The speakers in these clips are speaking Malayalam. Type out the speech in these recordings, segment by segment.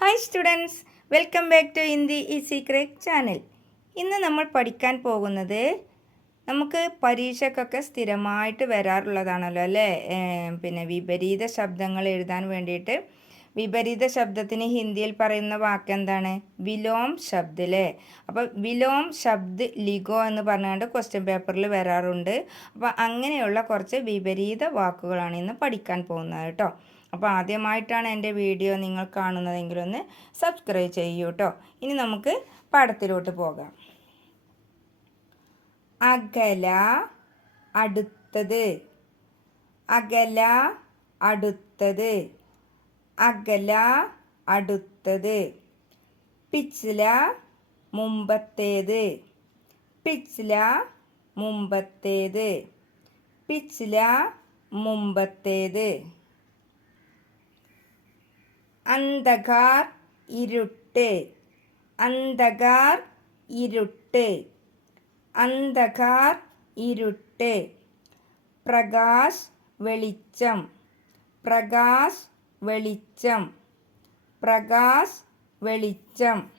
Hi students welcome back to Hindi ഈ സീക്രട്ട് ചാനൽ ഇന്ന് നമ്മൾ പഠിക്കാൻ പോകുന്നത് നമുക്ക് പരീക്ഷക്കൊക്കെ സ്ഥിരമായിട്ട് വരാറുള്ളതാണല്ലോ അല്ലേ? പിന്നെ വിപരീത ശബ്ദങ്ങൾ എഴുതാൻ വേണ്ടിയിട്ട് വിപരീത ശബ്ദത്തിന് ഹിന്ദിയിൽ പറയുന്ന വാക്ക് എന്താണ് വിലോം ശബ്ദ് അല്ലേ അപ്പോൾ വിലോം ശബ്ദ് ലിഗോ എന്ന് പറഞ്ഞുകൊണ്ട് ക്വസ്റ്റ്യൻ പേപ്പറിൽ വരാറുണ്ട്. അപ്പോൾ അങ്ങനെയുള്ള കുറച്ച് വിപരീത വാക്കുകളാണ് ഇന്ന് പഠിക്കാൻ പോകുന്നത് കേട്ടോ. അപ്പോൾ ആദ്യമായിട്ടാണ് എന്റെ വീഡിയോ നിങ്ങൾ കാണുന്നതെങ്കിൽ ഒന്ന് സബ്സ്ക്രൈബ് ചെയ്യൂ കേട്ടോ ഇനി നമുക്ക് പടത്തിലോട്ട് പോകാം. അകല അടുത്തത്. അകല അടുത്തത്. അകല അടുത്തത്. പിച്ചില മുമ്പത്തേത്. പിച്ചില മുമ്പത്തേത്. പിച്ചില മുമ്പത്തേത്. അന്ധകാർ ഇരുട്ട്. അന്ധകാർ ഇരുട്ട്. അന്ധകാർ ഇരുട്ട്. പ്രകാശ് വെളിച്ചം. പ്രകാശ് വെളിച്ചം. പ്രകാശ് വെളിച്ചം.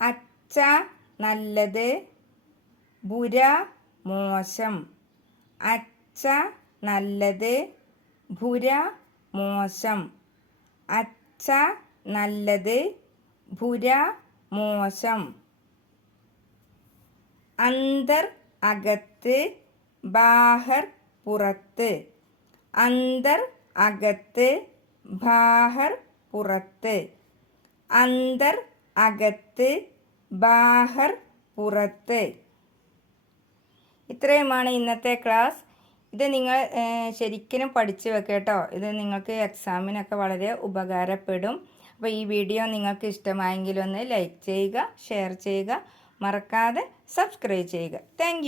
അച്ച നല്ലത്. ബുര മോശം. അച്ച നല്ലത്. ഭുര മോശം. അച്ച നല്ലത്. ഭുര മോശം. അന്തർ അകത്ത്. ബാഹർ പുറത്ത്. അന്തർ അകത്ത്. ബാഹർ പുറത്ത്. അന്തർ അകത്ത്. ബാഹർ പുറത്ത്. ഇത്രയുമാണ് ഇന്നത്തെ ക്ലാസ്. ഇത് നിങ്ങൾ ശരിക്കും പഠിച്ചു വെക്കേട്ടോ കേട്ടോ. ഇത് നിങ്ങൾക്ക് എക്സാമിനൊക്കെ വളരെ ഉപകാരപ്പെടും. അപ്പോൾ ഈ വീഡിയോ നിങ്ങൾക്ക് ഇഷ്ടമായെങ്കിൽ ഒന്ന് ലൈക്ക് ചെയ്യുക ഷെയർ ചെയ്യുക. മറക്കാതെ സബ്സ്ക്രൈബ് ചെയ്യുക. താങ്ക്